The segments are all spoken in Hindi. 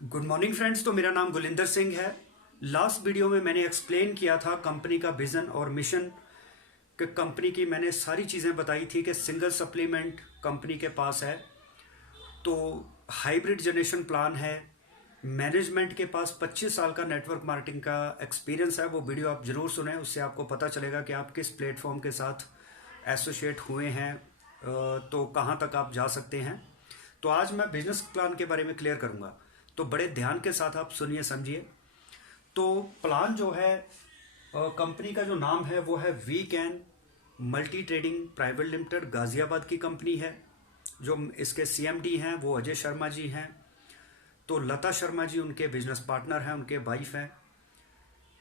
Good morning friends. तो मेरा नाम गुलिंदर सिंह है। लास्ट वीडियो में मैंने एक्सप्लेन किया था कंपनी का विजन और मिशन कि कंपनी की मैंने सारी चीज़ें बताई थी कि सिंगल सप्लीमेंट कंपनी के पास है, तो हाइब्रिड जनरेशन प्लान है, मैनेजमेंट के पास 25 साल का नेटवर्क मार्केटिंग का एक्सपीरियंस है। वो वीडियो आप ज़रूर सुनें, उससे आपको पता चलेगा कि आप किस प्लेटफॉर्म के साथ एसोसिएट हुए हैं, तो कहाँ तक आप जा सकते हैं। तो आज मैं बिजनेस प्लान के बारे में क्लियर करूँगा, तो बड़े ध्यान के साथ आप सुनिए समझिए। तो प्लान जो है, कंपनी का जो नाम है वो है we can multi trading private limited, Ghaziabad की कंपनी है। जो इसके सीएमडी हैं वो अजय शर्मा जी हैं। तो लता शर्मा जी उनके बिजनेस पार्टनर हैं, उनके वाइफ हैं।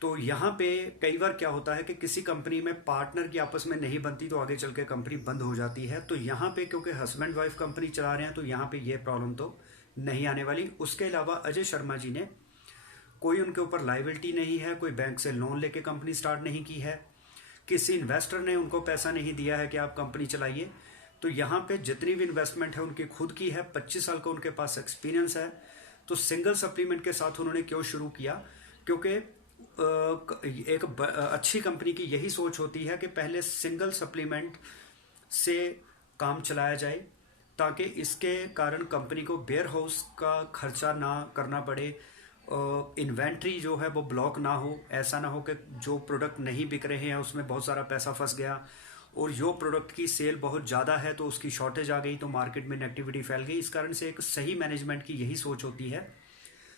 तो यहाँ पे कई बार क्या होता है कि किसी कंपनी में पार्टनर की आपस में नहीं बनती, तो आगे चल के कंपनी बंद हो जाती है। तो यहाँ पे क्योंकि हस्बैंड वाइफ कंपनी चला रहे हैं, तो यहाँ पे ये प्रॉब्लम तो नहीं आने वाली। उसके अलावा अजय शर्मा जी ने कोई उनके ऊपर लाइबिलिटी नहीं है, कोई बैंक से लोन लेके कंपनी स्टार्ट नहीं की है, किसी इन्वेस्टर ने उनको पैसा नहीं दिया है कि आप कंपनी चलाइए। तो यहाँ पे जितनी भी इन्वेस्टमेंट है उनकी खुद की है, 25 साल का उनके पास एक्सपीरियंस है। तो सिंगल सप्लीमेंट के साथ उन्होंने क्यों शुरू किया? क्योंकि एक अच्छी कंपनी की यही सोच होती है कि पहले सिंगल सप्लीमेंट से काम चलाया जाए, ताकि इसके कारण कंपनी को वेयर हाउस का खर्चा ना करना पड़े, इन्वेंट्री जो है वो ब्लॉक ना हो। ऐसा ना हो कि जो प्रोडक्ट नहीं बिक रहे हैं उसमें बहुत सारा पैसा फंस गया, और जो प्रोडक्ट की सेल बहुत ज़्यादा है तो उसकी शॉर्टेज आ गई, तो मार्केट में नेगेटिविटी फैल गई। इस कारण से एक सही मैनेजमेंट की यही सोच होती है।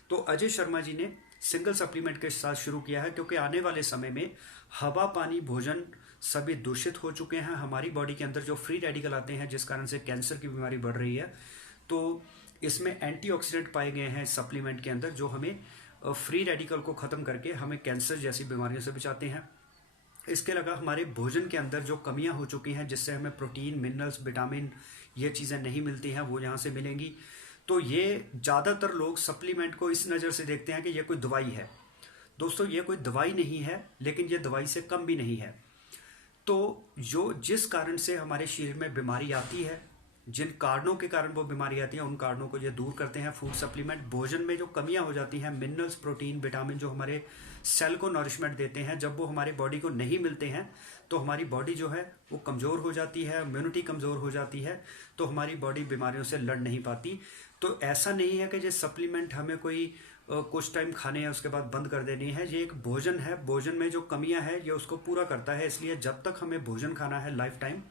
तो अजय शर्मा जी ने सिंगल सप्लीमेंट के साथ शुरू किया है, क्योंकि आने वाले समय में हवा, पानी, भोजन सभी दूषित हो चुके हैं। हमारी बॉडी के अंदर जो फ्री रेडिकल आते हैं, जिस कारण से कैंसर की बीमारी बढ़ रही है, तो इसमें एंटीऑक्सीडेंट पाए गए हैं सप्लीमेंट के अंदर, जो हमें फ्री रेडिकल को ख़त्म करके हमें कैंसर जैसी बीमारियों से बचाते हैं। इसके अलावा हमारे भोजन के अंदर जो कमियां हो चुकी हैं, जिससे हमें प्रोटीन, मिनरल्स, विटामिन ये चीज़ें नहीं मिलती हैं, वो यहाँ से मिलेंगी। तो ये ज़्यादातर लोग सप्लीमेंट को इस नज़र से देखते हैं कि ये कोई दवाई है। दोस्तों, ये कोई दवाई नहीं है, लेकिन ये दवाई से कम भी नहीं है। तो जो जिस कारण से हमारे शरीर में बीमारी आती है, जिन कारणों के कारण वो बीमारी आती है, उन कारणों को ये दूर करते हैं फूड सप्लीमेंट। भोजन में जो कमियां हो जाती हैं, मिनरल्स, प्रोटीन, विटामिन जो हमारे सेल को नरिशमेंट देते हैं, जब वो हमारी बॉडी को नहीं मिलते हैं तो हमारी बॉडी जो है वो कमज़ोर हो जाती है, इम्यूनिटी कमज़ोर हो जाती है, तो हमारी बॉडी बीमारियों से लड़ नहीं पाती। तो ऐसा नहीं है कि ये सप्लीमेंट हमें कोई कुछ टाइम खाने हैं उसके बाद बंद कर देनी है। ये एक भोजन है, भोजन में जो कमियां हैं ये उसको पूरा करता है। इसलिए जब तक हमें भोजन खाना है लाइफ टाइम,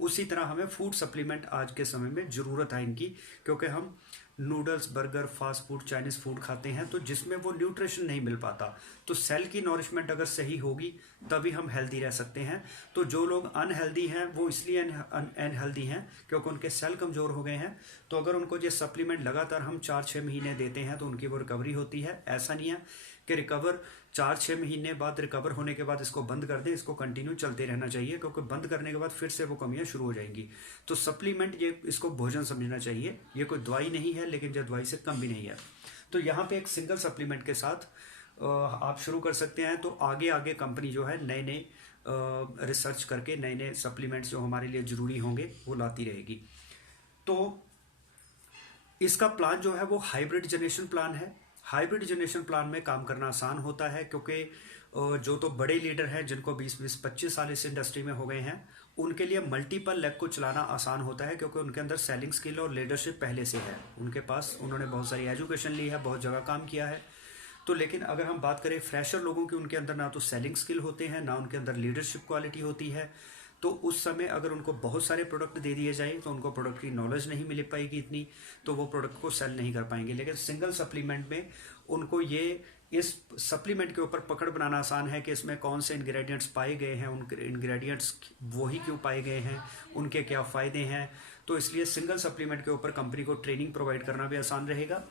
उसी तरह हमें फूड सप्लीमेंट आज के समय में ज़रूरत है इनकी। क्योंकि हम noodles, burger, fast food, Chinese food खाते हैं, तो जिसमें वो न्यूट्रिशन नहीं मिल पाता। तो सेल की नॉरिशमेंट अगर सही होगी तभी हम हेल्दी रह सकते हैं। तो जो लोग अनहेल्दी हैं वो इसलिए अनहेल्दी हैं क्योंकि उनके सेल कमज़ोर हो गए हैं। तो अगर उनको ये सप्लीमेंट लगातार हम 4-6 महीने देते हैं तो उनकी वो रिकवरी होती है। ऐसा नहीं है कि रिकवर 4-6 महीने बाद रिकवर होने के बाद इसको बंद कर दें, इसको कंटिन्यू चलते रहना चाहिए, क्योंकि बंद करने के बाद फिर से वो कमियां शुरू हो जाएंगी। तो सप्लीमेंट, ये इसको भोजन समझना चाहिए। ये कोई दवाई नहीं है, लेकिन जो दवाई से कम भी नहीं है। तो यहाँ पे एक सिंगल सप्लीमेंट के साथ आप शुरू कर सकते हैं। तो आगे आगे कंपनी जो है नए नए रिसर्च करके नए नए सप्लीमेंट्स जो हमारे लिए ज़रूरी होंगे वो लाती रहेगी। तो इसका प्लान जो है वो हाइब्रिड जनरेशन प्लान है। हाइब्रिड जनरेशन प्लान में काम करना आसान होता है, क्योंकि जो तो बड़े लीडर हैं जिनको 20-25 साल इस इंडस्ट्री में हो गए हैं, उनके लिए मल्टीपल लेग को चलाना आसान होता है, क्योंकि उनके अंदर सेलिंग स्किल और लीडरशिप पहले से है। उनके पास, उन्होंने बहुत सारी एजुकेशन ली है, बहुत जगह काम किया है। तो लेकिन अगर हम बात करें फ्रेशर लोगों की, उनके अंदर ना तो सेलिंग स्किल होते हैं, ना उनके अंदर लीडरशिप क्वालिटी होती है। तो उस समय अगर उनको बहुत सारे प्रोडक्ट दे दिए जाए तो उनको प्रोडक्ट की नॉलेज नहीं मिल पाएगी इतनी, तो वो प्रोडक्ट को सेल नहीं कर पाएंगे। लेकिन सिंगल सप्लीमेंट में उनको ये इस सप्लीमेंट के ऊपर पकड़ बनाना आसान है कि इसमें कौन से इंग्रेडिएंट्स पाए गए हैं, उन इंग्रेडिएंट्स वही क्यों पाए गए हैं, उनके क्या फ़ायदे हैं। तो इसलिए सिंगल सप्लीमेंट के ऊपर कंपनी को ट्रेनिंग प्रोवाइड करना भी आसान रहेगा।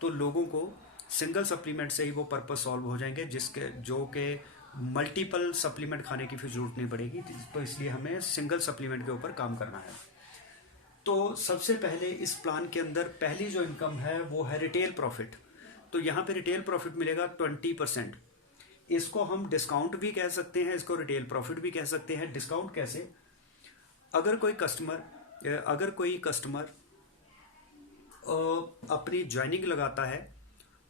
तो लोगों को सिंगल सप्लीमेंट से ही वो पर्पस सॉल्व हो जाएंगे, जिसके जो कि मल्टीपल सप्लीमेंट खाने की फिर जरूरत नहीं पड़ेगी। तो इसलिए हमें सिंगल सप्लीमेंट के ऊपर काम करना है। तो सबसे पहले इस प्लान के अंदर पहली जो इनकम है वो है रिटेल प्रॉफिट। तो यहाँ पे रिटेल प्रॉफिट मिलेगा 20%। इसको हम डिस्काउंट भी कह सकते हैं, इसको रिटेल प्रॉफिट भी कह सकते हैं। डिस्काउंट कैसे? अगर कोई कस्टमर अपनी ज्वाइनिंग लगाता है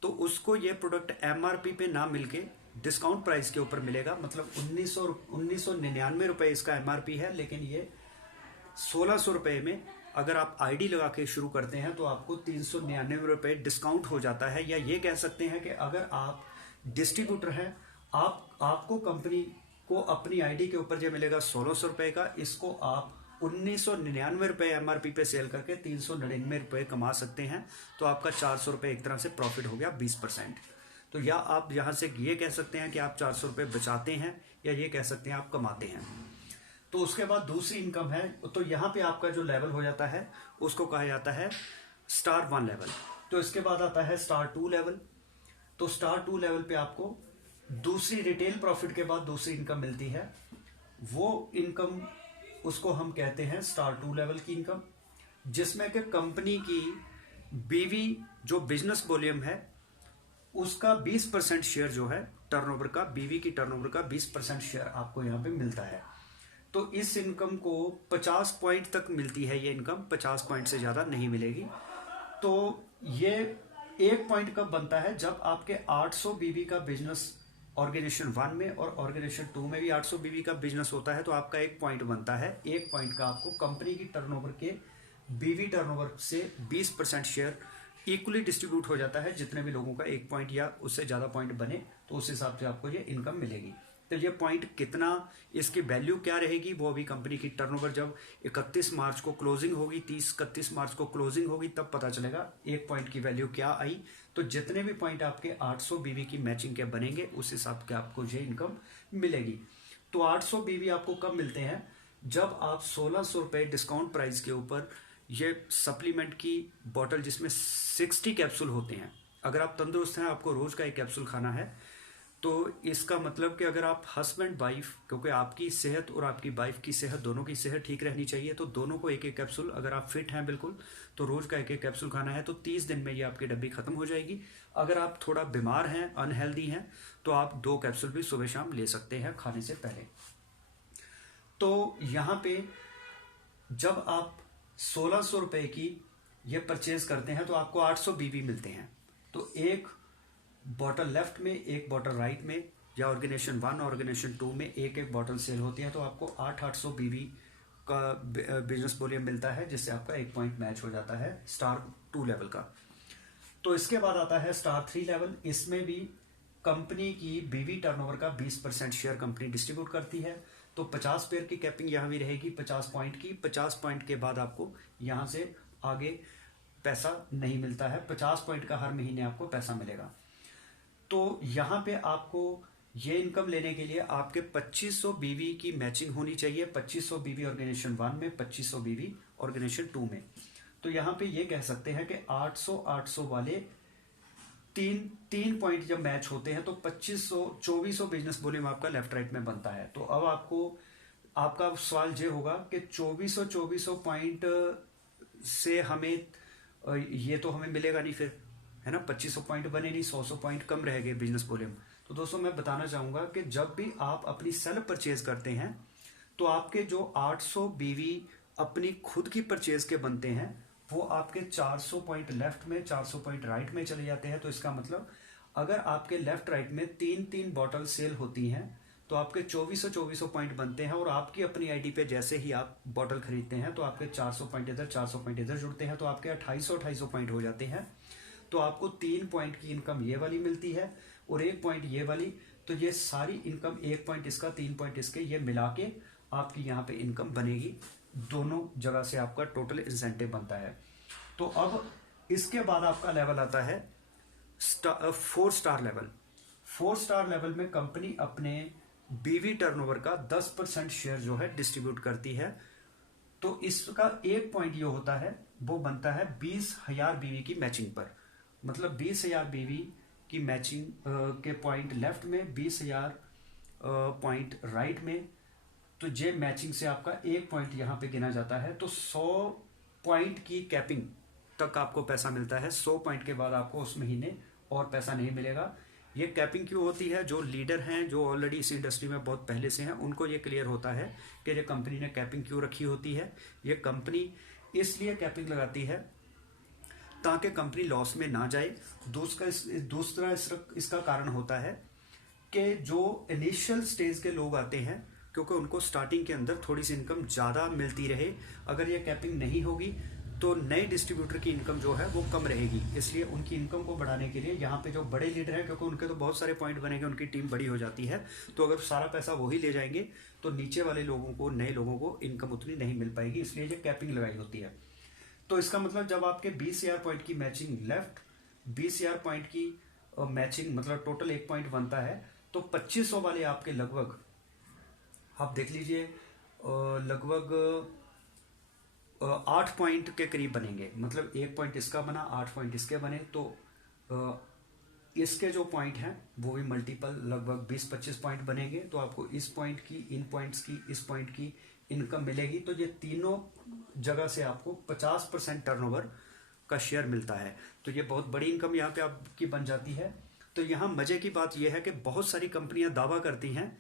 तो उसको ये प्रोडक्ट एमआरपी पे ना मिलके डिस्काउंट प्राइस के ऊपर मिलेगा। मतलब 1999 रुपये इसका एमआरपी है, लेकिन ये 1600 रुपये में अगर आप आईडी लगा के शुरू करते हैं तो आपको 399 रुपये डिस्काउंट हो जाता है। या ये कह सकते हैं कि अगर आप डिस्ट्रीब्यूटर हैं, आपको कंपनी को अपनी आईडी के ऊपर जो मिलेगा 1600 रुपये का, इसको आप 1999 रुपये एमआरपी पे सेल करके 399 रुपये कमा सकते हैं। तो आपका 400 रुपये एक तरह से प्रॉफिट हो गया 20%। तो या आप यहाँ से ये कह सकते हैं कि आप 400 रुपये बचाते हैं, या ये कह सकते हैं आप कमाते हैं। तो उसके बाद दूसरी इनकम है, तो यहाँ पे आपका जो लेवल हो जाता है उसको कहा जाता है स्टार 1 लेवल। तो इसके बाद आता है स्टार 2 लेवल। तो स्टार 2 लेवल पे आपको दूसरी रिटेल प्रॉफिट के बाद दूसरी इनकम मिलती है। वो इनकम उसको हम कहते हैं स्टार 2 लेवल की इनकम, जिसमें कि कंपनी की बीवी जो बिजनेस वॉल्यूम है उसका 20% शेयर जो है टर्नओवर का, बीवी की टर्नओवर का 20% शेयर आपको यहाँ पे मिलता है। तो इस इनकम को 50 पॉइंट तक मिलती है। ये इनकम 50 पॉइंट से ज़्यादा नहीं मिलेगी। तो ये 1 पॉइंट कब बनता है? जब आपके 800 बीवी का बिजनेस ऑर्गेनाइजेशन 1 में और ऑर्गेनाइजेशन 2 में भी 800 बीवी का बिजनेस होता है, तो आपका 1 पॉइंट बनता है। 1 पॉइंट का आपको कंपनी की टर्नओवर के बीवी टर्नओवर से 20% शेयर इक्वली डिस्ट्रीब्यूट हो जाता है। जितने भी लोगों का 1 पॉइंट या उससे ज़्यादा पॉइंट बने तो उस हिसाब से आपको ये इनकम मिलेगी। तो ये पॉइंट कितना, इसकी वैल्यू क्या रहेगी, वो अभी कंपनी की टर्नओवर जब 31 मार्च को क्लोजिंग होगी, 30-31 मार्च को क्लोजिंग होगी, तब पता चलेगा 1 पॉइंट की वैल्यू क्या आई। तो जितने भी पॉइंट आपके 800 बीवी की मैचिंग के बनेंगे उस हिसाब से आपको ये इनकम मिलेगी। तो 800 बीवी आपको कब मिलते हैं? जब आप 1600 रुपये डिस्काउंट प्राइस के ऊपर ये सप्लीमेंट की बॉटल, जिसमें 60 कैप्सूल होते हैं, अगर आप तंदुरुस्त हैं, आपको रोज का 1 कैप्सूल खाना है, तो इसका मतलब कि अगर आप हस्बैंड वाइफ, क्योंकि आपकी सेहत और आपकी वाइफ की सेहत, दोनों की सेहत ठीक रहनी चाहिए, तो दोनों को 1-1 कैप्सूल, अगर आप फिट हैं बिल्कुल, तो रोज का 1-1 कैप्सूल खाना है। तो 30 दिन में ये आपकी डब्बी खत्म हो जाएगी। अगर आप थोड़ा बीमार हैं, अनहेल्दी हैं, तो आप 2 कैप्सूल भी सुबह शाम ले सकते हैं खाने से पहले। तो यहाँ पे जब आप 1600 रुपये की ये परचेज करते हैं तो आपको 800 बीवी मिलते हैं। तो 1 बॉटल लेफ्ट में, 1 बॉटल राइट में, या ऑर्गेनाइजेशन 1 ऑर्गेनाइजेशन 2 में 1-1 बॉटल सेल होती है। तो आपको 800 बीवी का बिजनेस वॉल्यूम मिलता है, जिससे आपका 1 पॉइंट मैच हो जाता है स्टार 2 लेवल का। तो इसके बाद आता है स्टार 3 लेवल। इसमें भी कंपनी की बीवी टर्नओवर का 20% शेयर कंपनी डिस्ट्रीब्यूट करती है। तो 50 पेयर की कैपिंग यहाँ भी रहेगी 50 पॉइंट की। 50 पॉइंट के बाद आपको यहाँ से आगे पैसा नहीं मिलता है। 50 पॉइंट का हर महीने आपको पैसा मिलेगा। तो यहाँ पे आपको ये इनकम लेने के लिए आपके 2500 बीवी की मैचिंग होनी चाहिए। 2500 बीवी ऑर्गेनाइजेशन 1 में, 2500 बीवी ऑर्गेनाइजेशन 2 में। तो यहाँ पे ये कह सकते हैं कि 800-800 वाले तीन पॉइंट जब मैच होते हैं तो 2400 बिजनेस वॉल्यूम आपका लेफ्ट राइट में बनता है। तो अब आपका सवाल ये होगा कि 2400 पॉइंट से हमें ये तो हमें मिलेगा नहीं फिर, है ना, 2500 पॉइंट बने नहीं, 100 पॉइंट कम रह गए बिजनेस वॉल्यूम। तो दोस्तों मैं बताना चाहूंगा कि जब भी आप अपनी सेल्फ परचेज करते हैं तो आपके जो 800 बीवी अपनी खुद की परचेज के बनते हैं, वो आपके 400 पॉइंट लेफ्ट में, 400 पॉइंट राइट में चले जाते हैं। तो इसका मतलब अगर आपके लेफ्ट राइट में 3-3 बॉटल सेल होती हैं तो आपके 2400 पॉइंट बनते हैं। और आपकी अपनी आईडी पे जैसे ही आप बॉटल खरीदते हैं तो आपके 400 पॉइंट इधर, 400 पॉइंट इधर जुड़ते हैं, तो आपके 2800 पॉइंट हो जाते हैं। तो आपको 3 पॉइंट की इनकम ये वाली मिलती है और 1 पॉइंट ये वाली। तो ये सारी इनकम, 1 पॉइंट इसका, 3 पॉइंट इसके, ये मिला के आपकी यहाँ पे इनकम बनेगी। दोनों जगह से आपका टोटल इंसेंटिव बनता है। तो अब इसके बाद आपका लेवल आता है 4 स्टार लेवल। 4 स्टार लेवल में कंपनी अपने बीवी टर्नओवर का 10% शेयर जो है डिस्ट्रीब्यूट करती है। तो इसका 1 पॉइंट ये होता है, वो बनता है 20,000 बीवी की मैचिंग पर। मतलब 20,000 बीवी की मैचिंग के पॉइंट लेफ्ट में, 20,000 पॉइंट राइट में। तो जे मैचिंग से आपका 1 पॉइंट यहाँ पे गिना जाता है। तो 100 पॉइंट की कैपिंग तक आपको पैसा मिलता है। 100 पॉइंट के बाद आपको उस महीने और पैसा नहीं मिलेगा। ये कैपिंग क्यों होती है? जो लीडर हैं, जो ऑलरेडी इस इंडस्ट्री में बहुत पहले से हैं, उनको ये क्लियर होता है कि ये कंपनी ने कैपिंग क्यों रखी होती है। ये कंपनी इसलिए कैपिंग लगाती है ताकि कंपनी लॉस में ना जाए। दूसरा इसका कारण होता है कि जो इनिशियल स्टेज के लोग आते हैं, क्योंकि उनको स्टार्टिंग के अंदर थोड़ी सी इनकम ज़्यादा मिलती रहे, अगर ये कैपिंग नहीं होगी तो नए डिस्ट्रीब्यूटर की इनकम जो है वो कम रहेगी। इसलिए उनकी इनकम को बढ़ाने के लिए यहाँ पे जो बड़े लीडर हैं, क्योंकि उनके तो बहुत सारे पॉइंट बनेंगे, उनकी टीम बड़ी हो जाती है, तो अगर सारा पैसा वही ले जाएंगे तो नीचे वाले लोगों को, नए लोगों को इनकम उतनी नहीं मिल पाएगी, इसलिए ये कैपिंग लगाई होती है। तो इसका मतलब जब आपके 20,000 पॉइंट की मैचिंग लेफ्ट, 20,000 पॉइंट की मैचिंग मतलब टोटल 1 पॉइंट बनता है, तो 2500 वाले आपके लगभग, आप देख लीजिए, लगभग 8 पॉइंट के करीब बनेंगे। मतलब 1 पॉइंट इसका बना, 8 पॉइंट इसके बने, तो इसके जो पॉइंट हैं वो भी मल्टीपल लगभग 20-25 पॉइंट बनेंगे। तो आपको इस पॉइंट की, इन पॉइंट्स की, इस पॉइंट की इनकम मिलेगी। तो ये तीनों जगह से आपको 50% टर्नओवर का शेयर मिलता है। तो ये बहुत बड़ी इनकम यहाँ पे आपकी बन जाती है। तो यहाँ मजे की बात यह है कि बहुत सारी कंपनियां दावा करती हैं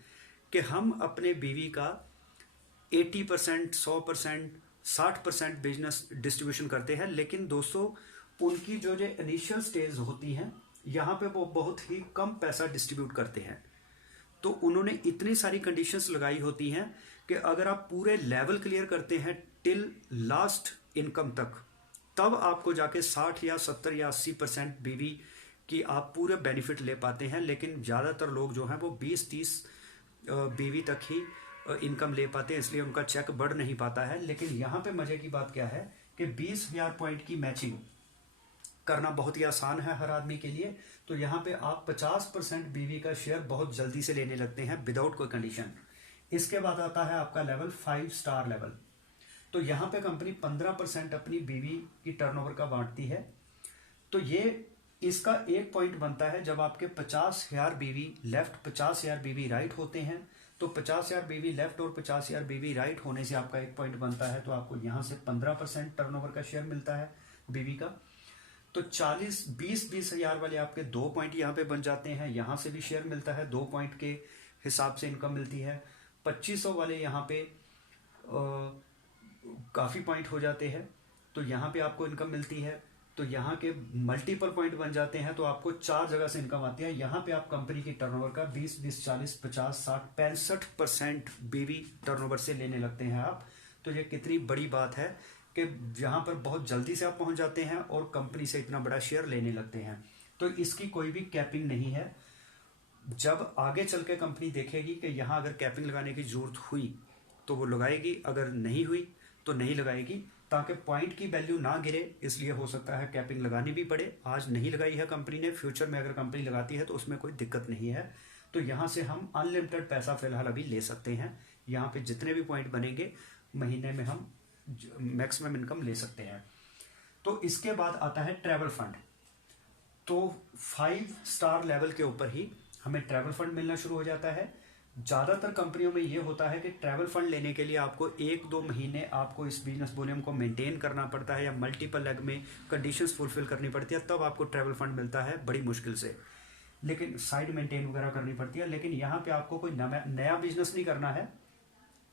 कि हम अपने बीवी का 80%, 100%, 60% बिजनेस डिस्ट्रीब्यूशन करते हैं, लेकिन दोस्तों उनकी जो इनिशियल स्टेज होती हैं यहाँ पे वो बहुत ही कम पैसा डिस्ट्रीब्यूट करते हैं। तो उन्होंने इतनी सारी कंडीशंस लगाई होती हैं कि अगर आप पूरे लेवल क्लियर करते हैं टिल लास्ट इनकम तक, तब आपको जाके 60 या 70 या 80% बीवी की आप पूरे बेनिफिट ले पाते हैं। लेकिन ज़्यादातर लोग जो हैं वो 20-30 बीवी तक ही इनकम ले पाते हैं, इसलिए उनका चेक बढ़ नहीं पाता है। लेकिन यहाँ पे मजे की बात क्या है कि 20,000 पॉइंट की मैचिंग करना बहुत ही आसान है हर आदमी के लिए। तो यहाँ पे आप 50% बीवी का शेयर बहुत जल्दी से लेने लगते हैं विदाउट कोई कंडीशन। इसके बाद आता है आपका लेवल 5 स्टार लेवल। तो यहाँ पे कंपनी 15% अपनी बीवी की टर्नओवर का बांटती है। तो ये इसका 1 पॉइंट बनता है जब आपके 50,000 बीवी लेफ्ट, 50,000 बीवी राइट होते हैं। तो 50,000 बीवी लेफ्ट और 50,000 बीवी राइट होने से आपका 1 पॉइंट बनता है। तो आपको यहाँ से 15% टर्नओवर का शेयर मिलता है बीवी का। तो 20,000 वाले आपके 2 पॉइंट यहाँ पे बन जाते हैं, यहाँ से भी शेयर मिलता है, 2 पॉइंट के हिसाब से इनकम मिलती है। 2500 वाले यहाँ पे काफ़ी पॉइंट हो जाते हैं, तो यहाँ पे आपको इनकम मिलती है। तो यहाँ के मल्टीपल पॉइंट बन जाते हैं, तो आपको 4 जगह से इनकम आती है। यहाँ पे आप कंपनी की टर्नओवर का 20, 40, 50, 60, 65% बीवी टर्नओवर से लेने लगते हैं आप। तो ये कितनी बड़ी बात है कि यहाँ पर बहुत जल्दी से आप पहुँच जाते हैं और कंपनी से इतना बड़ा शेयर लेने लगते हैं। तो इसकी कोई भी कैपिंग नहीं है। जब आगे चल के कंपनी देखेगी कि यहाँ अगर कैपिंग लगाने की जरूरत हुई तो वो लगाएगी, अगर नहीं हुई तो नहीं लगाएगी, ताकि पॉइंट की वैल्यू ना गिरे। इसलिए हो सकता है कैपिंग लगानी भी पड़े। आज नहीं लगाई है कंपनी ने, फ्यूचर में अगर कंपनी लगाती है तो उसमें कोई दिक्कत नहीं है। तो यहाँ से हम अनलिमिटेड पैसा फिलहाल अभी ले सकते हैं। यहाँ पे जितने भी पॉइंट बनेंगे महीने में हम मैक्सिमम इनकम ले सकते हैं। तो इसके बाद आता है ट्रैवल फंड। तो 5 स्टार लेवल के ऊपर ही हमें ट्रैवल फंड मिलना शुरू हो जाता है। ज़्यादातर कंपनियों में ये होता है कि ट्रैवल फंड लेने के लिए आपको 1-2 महीने आपको इस बिजनेस वॉल्यूम को मेंटेन करना पड़ता है, या मल्टीपल लेग में कंडीशंस फुलफिल करनी पड़ती है, तब आपको ट्रैवल फंड मिलता है बड़ी मुश्किल से। लेकिन साइड मेंटेन वगैरह करनी पड़ती है। लेकिन यहाँ पे आपको कोई नया बिजनेस नहीं करना है।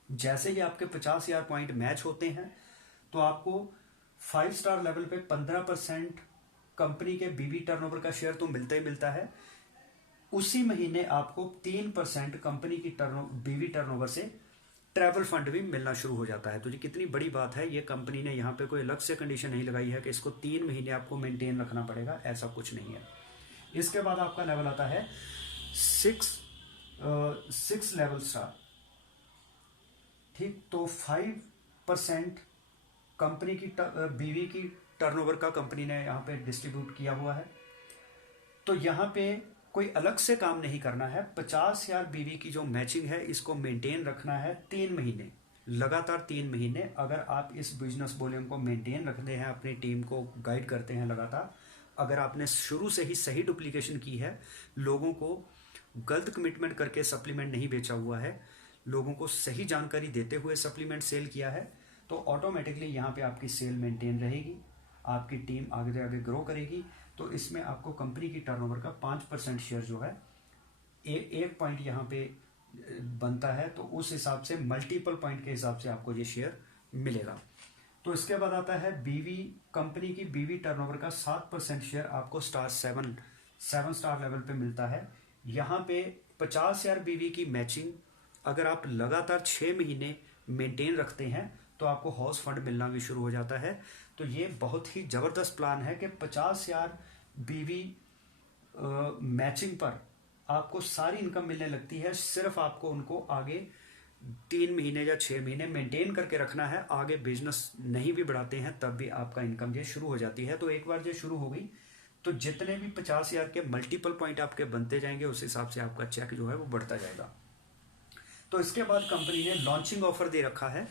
जैसे ही आपके 50,000 पॉइंट मैच होते हैं तो आपको 5 स्टार लेवल पे 15% कंपनी के बीवी टर्नओवर का शेयर तो मिलता ही मिलता है। उसी महीने आपको 3% कंपनी की बीवी टर्नओवर से ट्रैवल फंड भी मिलना शुरू हो जाता है। तो ये कितनी बड़ी बात है। ये कंपनी ने यहाँ पे कोई अलग से कंडीशन नहीं लगाई है कि इसको 3 महीने आपको मेंटेन रखना पड़ेगा, ऐसा कुछ नहीं है। इसके बाद आपका लेवल आता है 6 लेवल स्टार। ठीक, तो 5% कंपनी की बीवी की टर्नओवर का कंपनी ने यहाँ पे डिस्ट्रीब्यूट किया हुआ है। तो यहाँ पे कोई अलग से काम नहीं करना है। 50,000 बीवी की जो मैचिंग है इसको मेंटेन रखना है 3 महीने, लगातार 3 महीने। अगर आप इस बिजनेस वॉल्यूम को मेंटेन रखते हैं, अपनी टीम को गाइड करते हैं लगातार, अगर आपने शुरू से ही सही डुप्लीकेशन की है, लोगों को गलत कमिटमेंट करके सप्लीमेंट नहीं बेचा हुआ है, लोगों को सही जानकारी देते हुए सप्लीमेंट सेल किया है, तो ऑटोमेटिकली यहाँ पे आपकी सेल मेंटेन रहेगी, आपकी टीम आगे से आगे ग्रो करेगी। तो इसमें आपको कंपनी की टर्नओवर का 5% शेयर जो है, एक पॉइंट यहाँ पे बनता है। तो उस हिसाब से मल्टीपल पॉइंट के हिसाब से आपको ये शेयर मिलेगा। तो इसके बाद आता है बीवी, कंपनी की बीवी टर्नओवर का 7% शेयर आपको स्टार 7 स्टार लेवल पे मिलता है। यहाँ पे 50,000 बीवी की मैचिंग अगर आप लगातार 6 महीने मेंटेन रखते हैं तो आपको हाउस फंड मिलना भी शुरू हो जाता है। तो ये बहुत ही ज़बरदस्त प्लान है कि 50,000 बीवी मैचिंग पर आपको सारी इनकम मिलने लगती है। सिर्फ आपको उनको आगे 3 महीने या 6 महीने मेंटेन करके रखना है। आगे बिजनेस नहीं भी बढ़ाते हैं तब भी आपका इनकम ये शुरू हो जाती है। तो एक बार ये शुरू हो गई तो जितने भी 50,000 के मल्टीपल पॉइंट आपके बनते जाएंगे उस हिसाब से आपका चेक जो है वो बढ़ता जाएगा। तो इसके बाद कंपनी ने लॉन्चिंग ऑफर दे रखा है।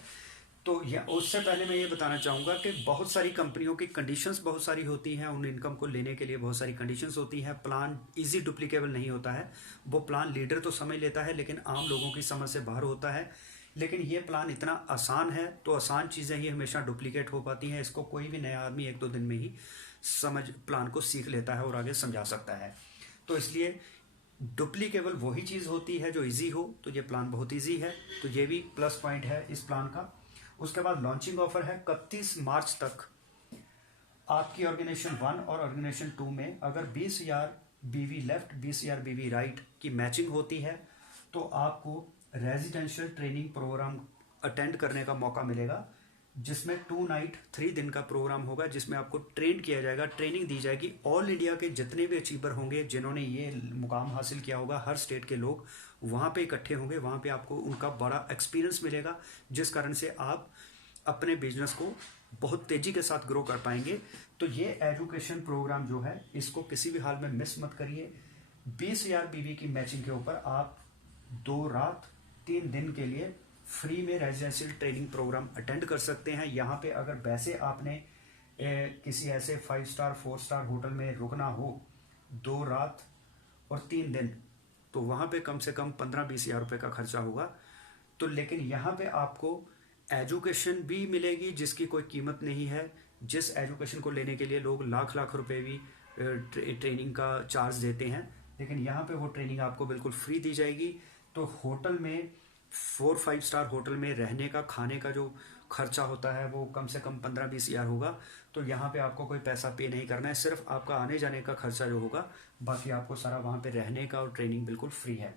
तो या उससे पहले मैं ये बताना चाहूँगा कि बहुत सारी कंपनियों की कंडीशंस बहुत सारी होती हैं, उन इनकम को लेने के लिए बहुत सारी कंडीशंस होती हैं। प्लान इजी डुप्लीकेबल नहीं होता है। वो प्लान लीडर तो समझ लेता है लेकिन आम लोगों की समझ से बाहर होता है। लेकिन ये प्लान इतना आसान है तो आसान चीज़ें ही हमेशा डुप्लीकेट हो पाती हैं। इसको कोई भी नया आदमी 1-2 दिन में ही समझ प्लान को सीख लेता है और आगे समझा सकता है। तो इसलिए डुप्लीकेबल वही चीज़ होती है जो इजी हो। तो ये प्लान बहुत इजी है, तो ये भी प्लस पॉइंट है इस प्लान का। उसके बाद लॉन्चिंग ऑफर है 31 मार्च तक। आपकी ऑर्गेनाइजेशन 1 और ऑर्गेनाइजेशन 2 में अगर 20,000 बीवी लेफ्ट 20,000 बीवी राइट की मैचिंग होती है तो आपको रेजिडेंशियल ट्रेनिंग प्रोग्राम अटेंड करने का मौका मिलेगा, जिसमें 2 नाइट 3 दिन का प्रोग्राम होगा, जिसमें आपको ट्रेन किया जाएगा, ट्रेनिंग दी जाएगी। ऑल इंडिया के जितने भी अचीवर होंगे जिन्होंने ये मुकाम हासिल किया होगा, हर स्टेट के लोग वहाँ पे इकट्ठे होंगे। वहाँ पे आपको उनका बड़ा एक्सपीरियंस मिलेगा, जिस कारण से आप अपने बिजनेस को बहुत तेज़ी के साथ ग्रो कर पाएंगे। तो ये एजुकेशन प्रोग्राम जो है इसको किसी भी हाल में मिस मत करिए। 20,000 बीवी की मैचिंग के ऊपर आप 2 रात 3 दिन के लिए फ्री में रेजिडेंशियल ट्रेनिंग प्रोग्राम अटेंड कर सकते हैं। यहाँ पे अगर वैसे आपने किसी ऐसे 5 स्टार 4 स्टार होटल में रुकना हो 2 रात और 3 दिन तो वहाँ पे कम से कम 15-20 हज़ार रुपये का खर्चा होगा। तो लेकिन यहाँ पे आपको एजुकेशन भी मिलेगी जिसकी कोई कीमत नहीं है। जिस एजुकेशन को लेने के लिए लोग लाख लाख रुपए भी ट्रेनिंग का चार्ज देते हैं, लेकिन यहाँ पे वो ट्रेनिंग आपको बिल्कुल फ्री दी जाएगी। तो होटल में 4-5 स्टार होटल में रहने का खाने का जो खर्चा होता है वो कम से कम 15-20 हज़ार होगा। तो यहाँ पे आपको कोई पैसा पे नहीं करना है, सिर्फ आपका आने जाने का खर्चा जो होगा, बाकी आपको सारा वहाँ पे रहने का और ट्रेनिंग बिल्कुल फ्री है।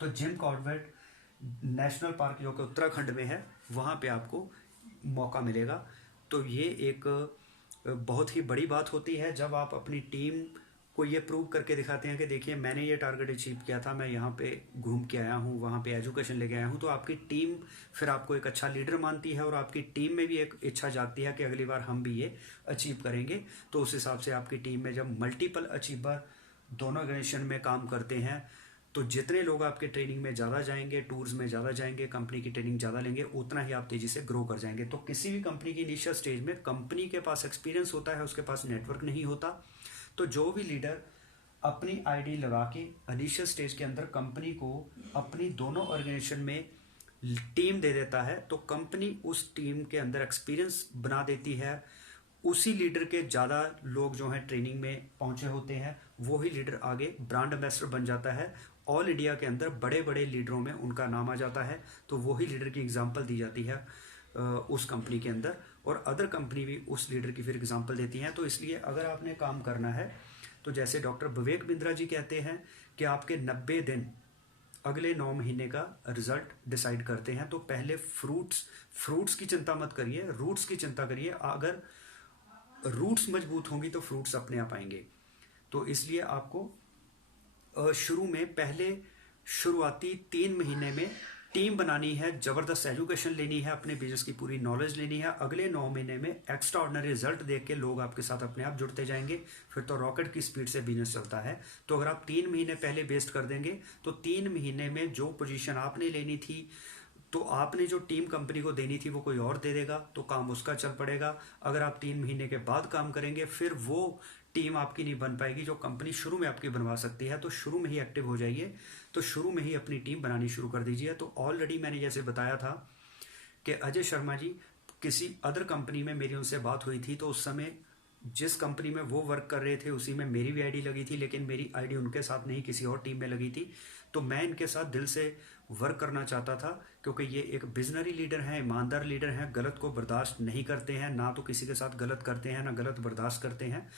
तो जिम कॉर्बेट नेशनल पार्क जो कि उत्तराखंड में है वहाँ पे आपको मौका मिलेगा। तो ये एक बहुत ही बड़ी बात होती है जब आप अपनी टीम को ये प्रूव करके दिखाते हैं कि देखिए मैंने ये टारगेट अचीव किया था, मैं यहाँ पे घूम के आया हूँ, वहाँ पे एजुकेशन लेके आया हूँ। तो आपकी टीम फिर आपको एक अच्छा लीडर मानती है और आपकी टीम में भी एक इच्छा जागती है कि अगली बार हम भी ये अचीव करेंगे। तो उस हिसाब से आपकी टीम में जब मल्टीपल अचीवर दोनों ऑर्गेनाइजेशन में काम करते हैं तो जितने लोग आपके ट्रेनिंग में ज़्यादा जाएंगे, टूर्स में ज़्यादा जाएंगे, कंपनी की ट्रेनिंग ज़्यादा लेंगे, उतना ही आप तेज़ी से ग्रो कर जाएंगे। तो किसी भी कंपनी की इनिशियल स्टेज में कंपनी के पास एक्सपीरियंस होता है, उसके पास नेटवर्क नहीं होता। तो जो भी लीडर अपनी आईडी लगा के इनिशियल स्टेज के अंदर कंपनी को अपनी दोनों ऑर्गेनाइजेशन में टीम दे देता है तो कंपनी उस टीम के अंदर एक्सपीरियंस बना देती है। उसी लीडर के ज़्यादा लोग जो हैं ट्रेनिंग में पहुंचे होते हैं, वही लीडर आगे ब्रांड एम्बेसडर बन जाता है। ऑल इंडिया के अंदर बड़े बड़े लीडरों में उनका नाम आ जाता है। तो वही लीडर की एग्जांपल दी जाती है उस कंपनी के अंदर, और अदर कंपनी भी उस लीडर की फिर एग्जांपल देती हैं। तो इसलिए अगर आपने काम करना है तो जैसे डॉक्टर विवेक बिंद्रा जी कहते हैं कि आपके 90 दिन अगले 9 महीने का रिजल्ट डिसाइड करते हैं। तो पहले फ्रूट्स की चिंता मत करिए, रूट्स की चिंता करिए। अगर रूट्स मजबूत होंगी तो फ्रूट्स अपने आप आएंगे। तो इसलिए आपको शुरू में पहले शुरुआती 3 महीने में टीम बनानी है, ज़बरदस्त एजुकेशन लेनी है, अपने बिजनेस की पूरी नॉलेज लेनी है। अगले 9 महीने में एक्स्ट्रा ऑर्डिनरी रिजल्ट देख के लोग आपके साथ अपने आप जुड़ते जाएंगे, फिर तो रॉकेट की स्पीड से बिजनेस चलता है। तो अगर आप 3 महीने पहले बेस्ट कर देंगे तो 3 महीने में जो पोजीशन आपने लेनी थी, तो आपने जो टीम कंपनी को देनी थी वो कोई और दे देगा, तो काम उसका चल पड़ेगा। अगर आप 3 महीने के बाद काम करेंगे फिर वो टीम आपकी नहीं बन पाएगी जो कंपनी शुरू में आपकी बनवा सकती है। तो शुरू में ही एक्टिव हो जाइए, तो शुरू में ही अपनी टीम बनानी शुरू कर दीजिए। तो ऑलरेडी मैंने जैसे बताया था कि अजय शर्मा जी किसी अदर कंपनी में मेरी उनसे बात हुई थी, तो उस समय जिस कंपनी में वो वर्क कर रहे थे उसी में मेरी भी आईडी लगी थी, लेकिन मेरी आईडी उनके साथ नहीं किसी और टीम में लगी थी। तो मैं इनके साथ दिल से वर्क करना चाहता था, क्योंकि ये एक विजनरी लीडर हैं, ईमानदार लीडर हैं, गलत को बर्दाश्त नहीं करते हैं, ना तो किसी के साथ गलत करते हैं ना गलत बर्दाश्त करते हैं।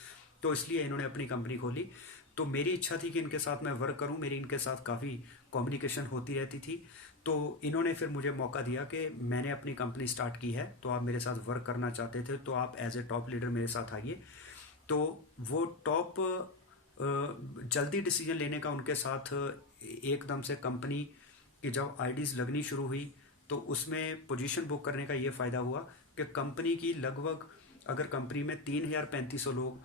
तो इसलिए इन्होंने अपनी कंपनी खोली। तो मेरी इच्छा थी कि इनके साथ मैं वर्क करूं, मेरी इनके साथ काफ़ी कम्युनिकेशन होती रहती थी। तो इन्होंने फिर मुझे मौका दिया कि मैंने अपनी कंपनी स्टार्ट की है, तो आप मेरे साथ वर्क करना चाहते थे तो आप एज ए टॉप लीडर मेरे साथ आइए। तो वो टॉप जल्दी डिसीजन लेने का उनके साथ एकदम से कंपनी की जब आईडीज़ लगनी शुरू हुई तो उसमें पोजीशन बुक करने का ये फ़ायदा हुआ कि कंपनी की लगभग, अगर कंपनी में 3,000-3,500 लोग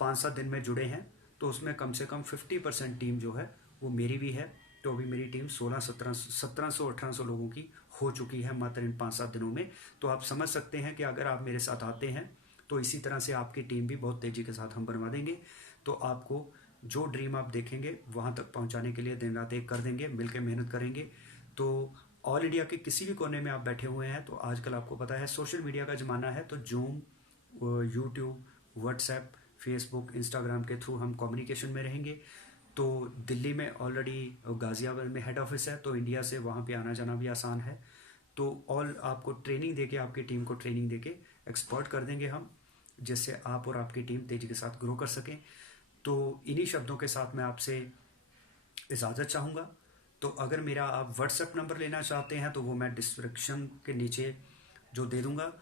5-7 दिन में जुड़े हैं तो उसमें कम से कम 50% टीम जो है वो मेरी भी है। तो अभी मेरी टीम 1700-1800 लोगों की हो चुकी है मात्र इन 5-7 दिनों में। तो आप समझ सकते हैं कि अगर आप मेरे साथ आते हैं तो इसी तरह से आपकी टीम भी बहुत तेज़ी के साथ हम बनवा देंगे। तो आपको जो ड्रीम आप देखेंगे वहाँ तक पहुँचाने के लिए दिन रात एक कर देंगे, मिलकर मेहनत करेंगे। तो ऑल इंडिया के किसी भी कोने में आप बैठे हुए हैं, तो आजकल आपको पता है सोशल मीडिया का ज़माना है, तो zoom, YouTube, WhatsApp, Facebook, Instagram के थ्रू हम कम्युनिकेशन में रहेंगे। तो दिल्ली में ऑलरेडी गाज़ियाबाद में हेड ऑफिस है, तो इंडिया से वहाँ पे आना जाना भी आसान है। तो ऑल आपको ट्रेनिंग देके, आपकी टीम को ट्रेनिंग देके एक्सपर्ट कर देंगे हम, जिससे आप और आपकी टीम तेज़ी के साथ ग्रो कर सकें। तो इन्हीं शब्दों के साथ मैं आपसे इजाज़त चाहूँगा। तो अगर मेरा आप व्हाट्सएप नंबर लेना चाहते हैं तो वो मैं डिस्क्रिप्शन के नीचे जो दे दूँगा।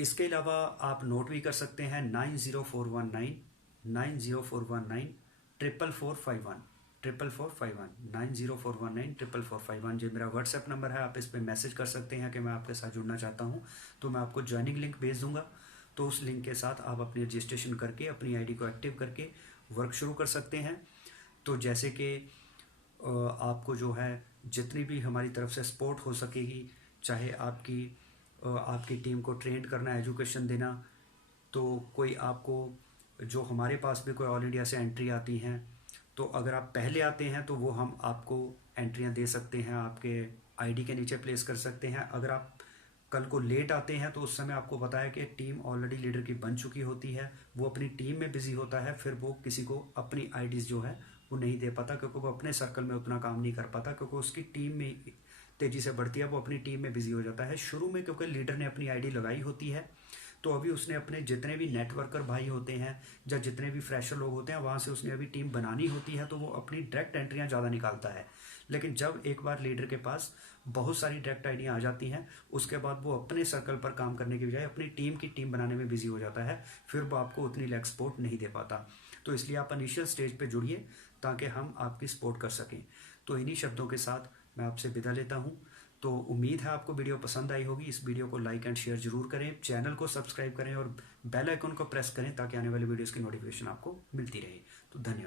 इसके अलावा आप नोट भी कर सकते हैं 9041940419 44451 जो मेरा व्हाट्सएप नंबर है। आप इस पर मैसेज कर सकते हैं कि मैं आपके साथ जुड़ना चाहता हूं, तो मैं आपको ज्वाइनिंग लिंक भेज दूंगा। तो उस लिंक के साथ आप अपनी रजिस्ट्रेशन करके अपनी आईडी को एक्टिव करके वर्क शुरू कर सकते हैं। तो जैसे कि आपको जो है जितनी भी हमारी तरफ से सपोर्ट हो सकेगी, चाहे आपकी टीम को ट्रेन करना, एजुकेशन देना, तो कोई आपको जो हमारे पास भी कोई ऑल इंडिया से एंट्री आती हैं, तो अगर आप पहले आते हैं तो वो हम आपको एंट्रियां दे सकते हैं, आपके आईडी के नीचे प्लेस कर सकते हैं। अगर आप कल को लेट आते हैं तो उस समय आपको पता है कि टीम ऑलरेडी लीडर की बन चुकी होती है, वो अपनी टीम में बिजी होता है, फिर वो किसी को अपनी आईडीज़ जो है वो नहीं दे पाता, क्योंकि वो अपने सर्कल में उतना काम नहीं कर पाता, क्योंकि उसकी टीम में तेज़ी से बढ़ती है, वो अपनी टीम में बिजी हो जाता है शुरू में, क्योंकि लीडर ने अपनी आईडी लगाई होती है। तो अभी उसने अपने जितने भी नेटवर्कर भाई होते हैं या जितने भी फ्रेशर लोग होते हैं वहाँ से उसने अभी टीम बनानी होती है, तो वो अपनी डायरेक्ट एंट्रियाँ ज़्यादा निकालता है। लेकिन जब एक बार लीडर के पास बहुत सारी डायरेक्ट आईडियाँ आ जाती हैं, उसके बाद वो अपने सर्कल पर काम करने की बजाय अपनी टीम बनाने में बिजी हो जाता है, फिर वो आपको उतनी लेग सपोर्ट नहीं दे पाता। तो इसलिए आप इनिशियल स्टेज पे जुड़िए ताकि हम आपकी सपोर्ट कर सकें। तो इन्हीं शब्दों के साथ मैं आपसे विदा लेता हूँ। तो उम्मीद है आपको वीडियो पसंद आई होगी। इस वीडियो को लाइक एंड शेयर जरूर करें, चैनल को सब्सक्राइब करें और बेल आइकन को प्रेस करें ताकि आने वाली वीडियोस की नोटिफिकेशन आपको मिलती रहे। तो धन्यवाद।